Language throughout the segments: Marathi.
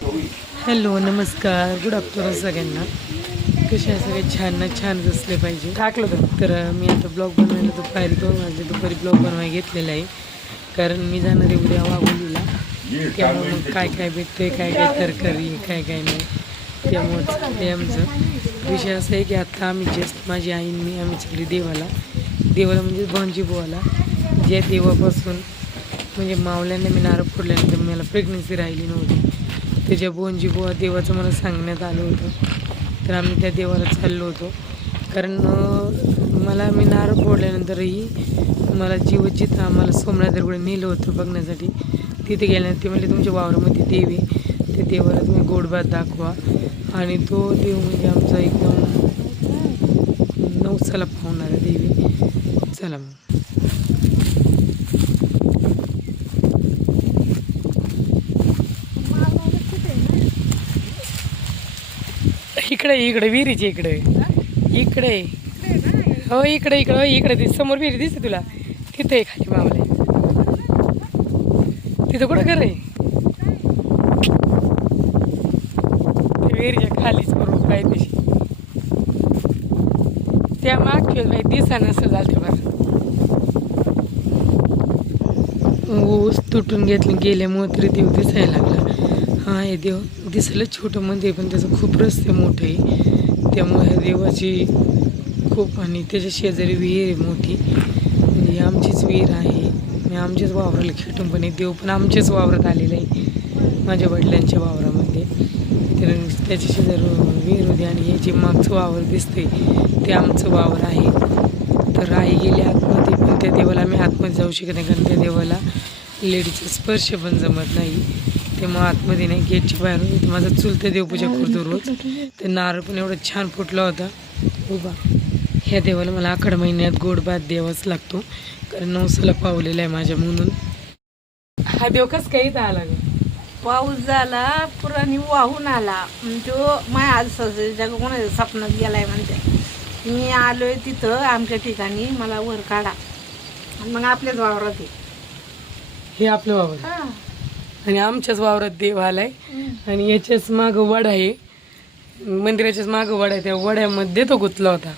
हॅलो नमस्कार. गुड आफ्टरनून सगळ्यांना. कसे सगळे? छान ना? छानच असले पाहिजे. टाकलं तर. तर मी आता ब्लॉग बनवायला दुपारी दोन वाजले. दुपारी ब्लॉग बनवायला घेतलेला आहे. कारण मी जाणार आहे उद्या वाघोलीला. त्यामुळे मग काय काय भेटते काय काय तरकारी काय काय नाही. त्यामुळं चाललंय आमचं विषय असा आहे की आता आम्ही जस्ट माझी आई मी आम्ही चालली देवाला देवाला म्हणजे भांजी बुवाला ज्या देवापासून म्हणजे मावल्याने मी नारळ फोडल्यानंतर मला प्रेग्नन्सी राहिली नव्हती. त्याच्या बोंजी बुवा देवाचं मला सांगण्यात आलं होतं तर आम्ही त्या देवाला चाललो होतो. कारण मला मी नारळ फोडल्यानंतरही मला जीवजित आम्हाला सोमनाथ नेलं होतं बघण्यासाठी. तिथे गेल्यानंतर ते म्हणले तुमच्या वावरामध्ये देव आहे. त्या देवाला तुम्ही गोडभात दाखवा. आणि तो देव म्हणजे आमचा एकदम नवसाला पावणारा देवी. चला मग. इकडे इकडे विहिरीचे इकडे. इकडे. हो इकडे इकडे हो, इकडे समोर विहिरी दिसते तुला. तिथे आहे खाली मावले. तिथं कुठं घर आहे? ते विहिरीच्या खालीच बरोबर पाहिजे त्या मागच्या बाई दिसा नसं झालं बरं. ऊस तुटून घेतली गेल्यामुळे तरी देव दिसायला लागला. हा हे देव. दिसायला छोटं मंदिर पण त्याचं खूप रस्ते मोठं आहे. त्यामुळे ह्या देवाची खूप आणि त्याच्या शेजारी विहीर आहे मोठी. म्हणजे ही आमचीच विहीर आहे. मी आमच्याच वावराला खेटून पण आहे देव पण आमच्याच वावरात आलेला आहे. माझ्या वडिलांच्या वावरामध्ये. तर त्याच्या शेजारी विहीर होती आणि हे जे मागचं वावर दिसते ते आमचं वावर आहे. तर आई गेली आतमध्ये पण त्या देवाला आम्ही आतमध्ये जाऊ शकत नाही कारण त्या देवाला लेडीचा स्पर्श पण जमत नाही. तेव्हा आतमध्ये नाही गेटच्या बाहेर इथं माझा चुलते देवपूजा करतो रोज. ते नारळ पण एवढा छान फुटला होता. उभा. ह्या देवाला मला आखड महिन्यात गोड भात द्यावाच लागतो. कारण नवसाला पावलेला आहे माझ्या म्हणून. हा देव कस काही आला ग? पाऊस झाला पुराणी वाहून आला. तो माय आज कोणाच्या स्वप्नात गेलाय म्हणते मी आलोय तिथं आमच्या ठिकाणी. मला वर काढा. आणि मग आपल्याच वावरात. हे आपलं वावर हा. आणि आमच्याच वावरात देव आलाय आणि याच्याच मागं वड आहे. मंदिराच्याच मागं वड आहे. त्या वड्यामध्ये तो गुंतला होता.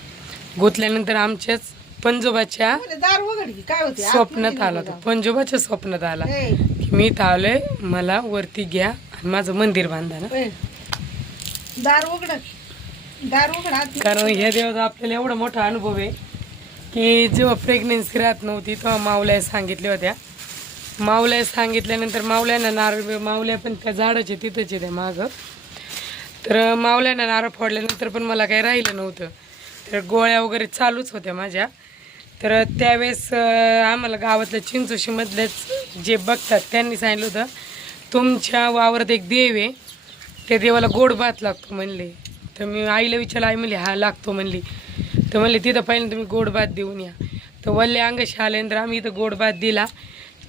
गुंतल्यानंतर आमच्याच पंजोबाच्या अरे दार उघड की काय होते? स्वप्नात आला होता. पंजोबाच्या स्वप्नात आला. की मी इथं आलोय मला वरती घ्या आणि माझं मंदिर बांधा ना. दार उघड. दार उघड आत. कारण ह्या देवाचा आपल्याला एवढा मोठा अनुभव आहे की जेव्हा प्रेग्नेन्सी राहत नव्हती तेव्हा मावल्या सांगितल्या होत्या मावल्या सांगितल्यानंतर मावल्यानं नारळ मावल्या पण त्या झाडाचे तिथंच आहे त्या मागं. तर मावल्यानं नारळ फोडल्यानंतर पण मला काही राहिलं नव्हतं. तर गोळ्या वगैरे चालूच होत्या माझ्या. तर त्यावेळेस आम्हाला गावातल्या चिंचोशीमधलेच जे बघतात त्यांनी सांगितलं होतं तुमच्या वावरात एक देव आहे. त्या देवाला गोड भात लागतो म्हणले. तर मी आईला विचारलं आई म्हणली हा लागतो म्हणली. तर म्हणले तिथं पहिल्यांदा तुम्ही गोड भात देऊन या. तर वल्ले अंगाशी आल्यानंतर आम्ही इथं गोड भात दिला.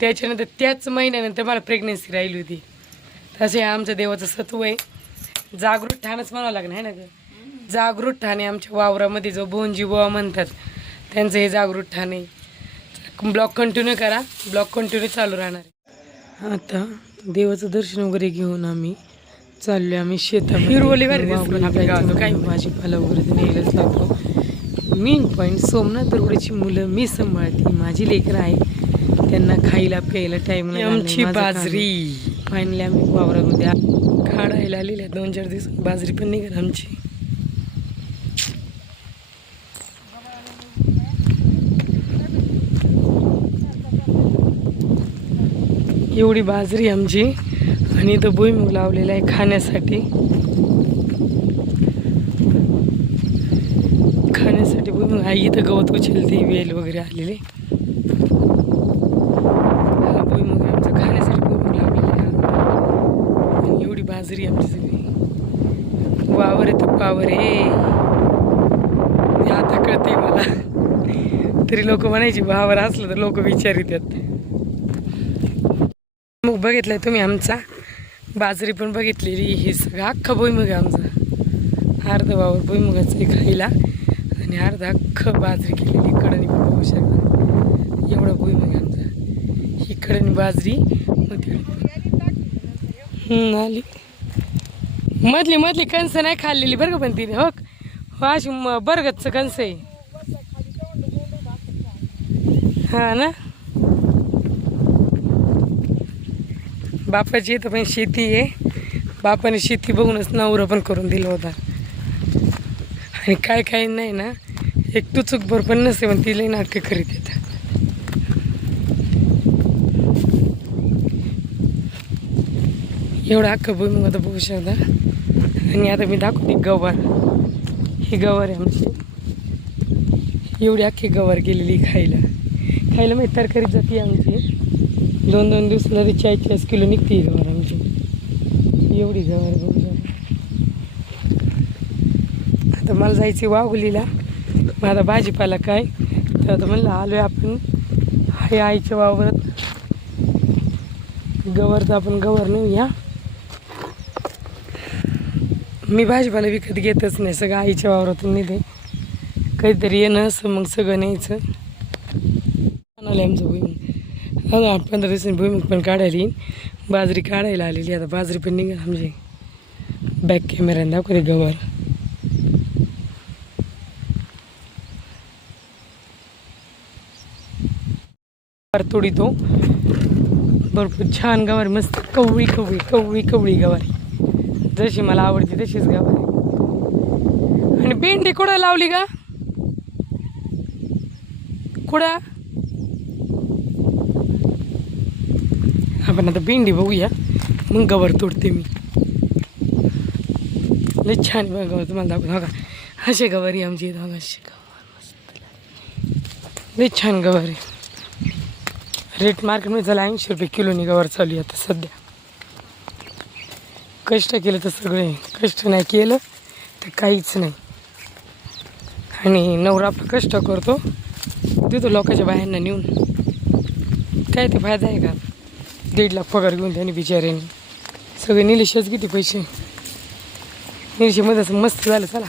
त्याच्यानंतर त्याच महिन्यानंतर मला प्रेग्नेन्सी राहिली होती. तसे आमच्या देवाचं सत्व आहे. जागृत ठाणच म्हणावं लागणार आहे ना गं? जागृत ठाणे आमच्या वावरामध्ये जो बोंजी बुवा म्हणतात. त्यांचं हे जागृत ठाणे ब्लॉक कंटिन्यू करा ब्लॉक कंटिन्यू चालू राहणार. आता देवाचं दर्शन वगैरे घेऊन आम्ही चाललोय आम्ही जायचं काही म्हणून भाजीपाला वगैरे न्यायलाच लागतो. मेन पॉईंट सोमनाथ दरवड्याची मुलं मी सांभाळते. माझी लेकरं आहे. त्यांना खायला प्यायला टाइम आमची बाजरी. फायनली आम्ही वावरामध्ये काढायला आलेल्या दोन चार दिवस बाजरी पण निघाल आमची. एवढी बाजरी आमची. आणि इथं भुईमुग लावलेला आहे खाण्यासाठी. खाण्यासाठी भुईमुग. आई इथं गवत उचलते वेल वगैरे आलेले हा भुईमुग आहे आमचा खाण्यासाठी भुईमुग लावलेला आहे आणि एवढी बाजरी आमची सगळी वावर रे आता कळते मला. तरी लोक म्हणायची भावावर असलं तर लोक विचारितात मग बघितलंय तुम्ही आमचा? बाजरी पण बघितलेली ही सगळा अख्खा भुईमुग आहे आमचा. अर्धा वावर भुईमुगाचं खायला आणि अर्धा अख्खं बाजरी केलेली कडणी पण बघू शकता. एवढा भुईमुग आहे आमचा. ही कडणी बाजरी मग आली. मधली मधली कणसं नाही खाल्लेली बरं का पण तिने हो हो अशी बरगतचं कणसं आहे. हा ना? बापाची इथं पण शेती आहे. बापाने शेती बघूनच नवरं पण करून दिलं होता. आणि काय काय नाही ना एक तू भर पण नसते पण तिला नाटकं करीत येतात एवढं अख्खं भुईमुग आता बघू शकता. आणि आता मी दाखवते गवार. ही गवार आहे आमची. एवढी अख्खी गवर गेलेली खायला. खायला माहिती तरकारी जाते आमची. दोन दोन दिवसाला ते चाळीस चाळीस किलो निघते गवर आमची. एवढी गवर बघू आता मला जायची वाघुलीला. मग आता भाजीपाला काय? तर आता म्हणलं आलोय आपण. हे आईच्या वावरात. गवर तर आपण गवर नेऊया. मी भाजीपाला विकत घेतच नाही सगळं आईच्या वावरातून नेते काहीतरी येणं असं मग सगळं न्यायचं. आलं आमचं भुईमुग अजून आठ पंधरा दिवसांनी भुईमुग पण काढायला. येईन बाजरी काढायला आलेली आता बाजरी पण निघेल आमची. बॅक कॅमेऱ्याने दाखवते गवर तोडी तो भरपूर छान गवारी मस्त कवळी कवळी कवळी कवळी गवारी. जशी मला आवडते तशीच गवारी आणि भेंडी कुठं लावली का कुठं? आपण आता भेंडी बघूया. मग गवर तोडते मी. लय छान बघा गवर तुम्हाला दाखवतो. बघा असे गवारी आमची. इथं बघा अशी गवार मस्त लय छान गवारी आहे. रेट मार्केटमध्ये झाला ऐंशी रुपये किलोनी गवार चालू आहे आता सध्या. कष्ट केलं तर सगळे कष्ट नाही केलं तर काहीच नाही. आणि नवरा आपला कष्ट करतो देतो लोकांच्या बाहेरनं नेऊन. काय ते फायदा आहे का? दीड लाख पगार घेऊन त्याने बिचाऱ्याने. सगळे निलेशच किती पैसे. निलेशमध्ये असं मस्त झालं चला.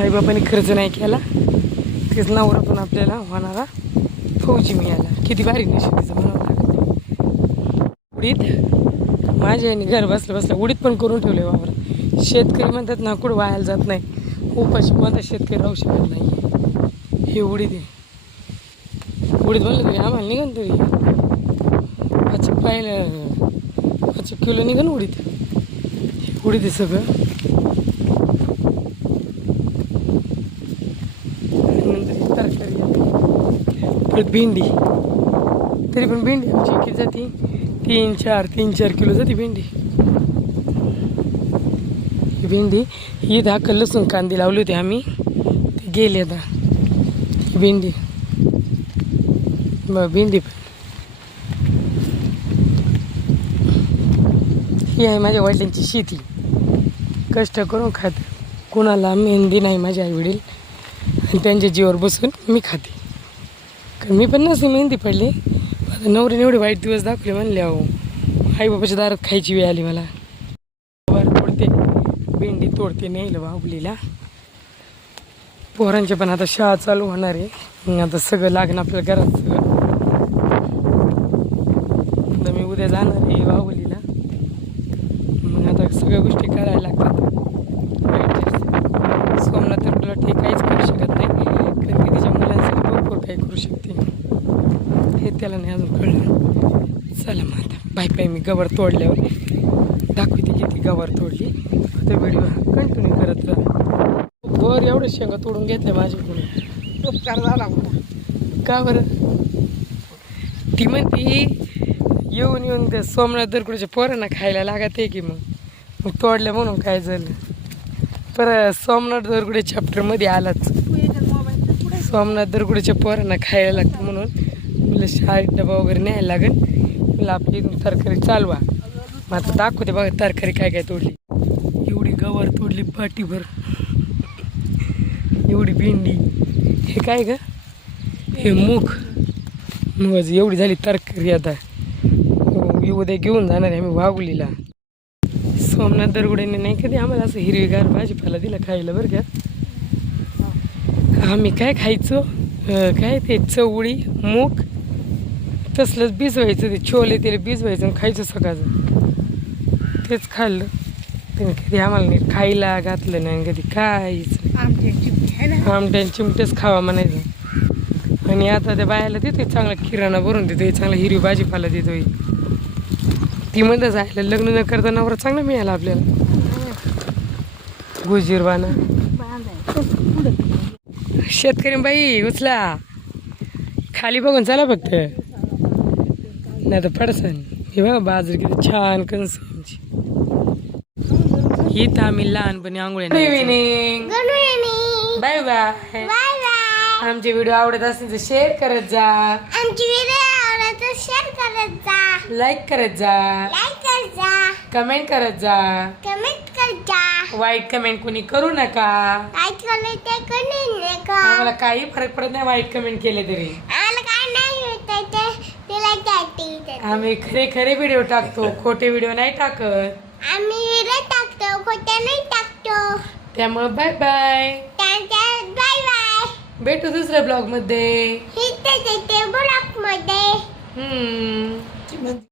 आईबापाने खर्च नाही केला. तेच नवरा पण आपल्याला होणारा फौजी मिळाला. किती भारी नशीब तिचं म्हणावं लागतं पुढे माझ्या यांनी घर बसल्या बसल्या उडीत पण करून ठेवले वावर. शेतकरी म्हणतात ना कुठं वायाला जात नाही. उपाशी कोणता शेतकरी राहू शकत नाही. हे उडीद आहे. उडीत म्हणलं तरी आम्हाला निघन तरी. पाच पाहिलं पाच किलो निघन उडीत उडीत आहे सगळं. तरकारी परत भेंडी. तरी पण भेंडी आमची किती जाती. तीन चार तीन चार किलो जाते भेंडी. ही भेंडी ही दहा लसूण कांदे लावले होते आम्ही. ते गेले आता. ही भेंडी. ब भेंडी पण. ही आहे माझ्या वडिलांची शेती. कष्ट करून खात. कोणाला मेहंदी नाही माझे आई वडील. आणि त्यांच्या जीवावर बसून मी खाते. कारण मी पण नसते मेहंदी पडली. आता नवऱ्याने एवढे वाईट दिवस दाखवले म्हणले अहो. आई बाबाच्या दारात खायची वेळ आली मला. तोडते भेंडी तोडते नेलं बाबलीला पोरांचे पण आता शाळा चालू होणार आहे. मग आता सगळं लागणं आपल्या घरात सगळं. मी उद्या जाणार आहे बाहुलीला मग आता सगळ्या गोष्टी करायला लागतात Adjust. सोमनाथ तर तुला ठीक काहीच करू शकत नाही कारण ती तिच्या मुलांसाठी भरपूर काही करू शकते हे त्याला नाही अजून कळलं चला बाईक काही मी गवर तोडल्यावर. दाखवते किती गवर तोडली. आता व्हिडिओ कंटिन्यू करत राहा. बर एवढं शेंगा तोडून घेतल्या माझ्याकडून उपकार झाला मला. का बरं? ती म्हणती येऊन येऊन त्या सोमनाथ दरकुडच्या पोरांना खायला लागत आहे की मग? मग तोडलं म्हणून काय झालं? पर सोमनाथ दरगुडे चॅप्टरमध्ये आलाच. सोमनाथ दरगुडेच्या पोरांना खायला लागतं म्हणून. म्हणलं शाळेत डबा वगैरे न्यायला लागेल म्हणलं आपली तरकारी चालवा. मग आता दाखवते बघा तरकारी काय काय तोडली. एवढी गवार तोडली पाठीभर. एवढी भेंडी. हे काय ग? हे मूग. मग एवढी झाली तरकारी आता. उद्या घेऊन जाणार आहे आम्ही वाघुलीला. सोमनाथ दरगुड्याने नाही कधी आम्हाला असं हिरवीगार भाजीपाला दिला खायला बरं का? आम्ही काय खायचो? काय ते चवळी मूग तसलंच भिजवायचं ते छोले त्याला भिजवायचं आणि खायचं सकाळचं. तेच खाल्लं. तुम्ही कधी आम्हाला नीट खायला घातलं नाही कधी चिमणी आहे ना? आमट्यान चिमटेच खावा म्हणायचं. आणि आता त्या बायाला देतोय चांगला किराणा भरून देतोय चांगला हिरवी भाजीपाला देतोय. ती म्हणत जायला लग्न न करता नवरा चांगला मिळाला आपल्याला. गुजीरवाना शेतकरी बाई उचला. खाली बघून चला फक्त. नाही तर पडसन. हे बघा बाजरी किती छान कणस आमची ही तर आम्ही लहानपणी आंघोळी इव्हिनिंग बाय बाय आमचे व्हिडिओ आवडत असेल तर शेअर करत जा. आमची व्हिडिओ आवडत शेअर करत जा. लाईक करत जा. लाईक करत जा. कमेंट करत जा. कमेंट करत जा. वाईट कमेंट कोणी करू नका. करले ते कोणी नाही का आम्हाला काही फरक पडत नाही वाईट कमेंट केले तरी आम्हाला काय नाही होत आहे ते तिला जाते आम्ही खरे खरे व्हिडिओ टाकतो खोटे व्हिडिओ नाही टाकत. आम्ही व्हिडिओ टाकतो खोटे नाही टाकतो. त्यामुळे बाय बाय त्यांच्या बाय बाय भेटू दुसऱ्या ब्लॉगमध्ये. ब्लॉकमध्ये. हम्म.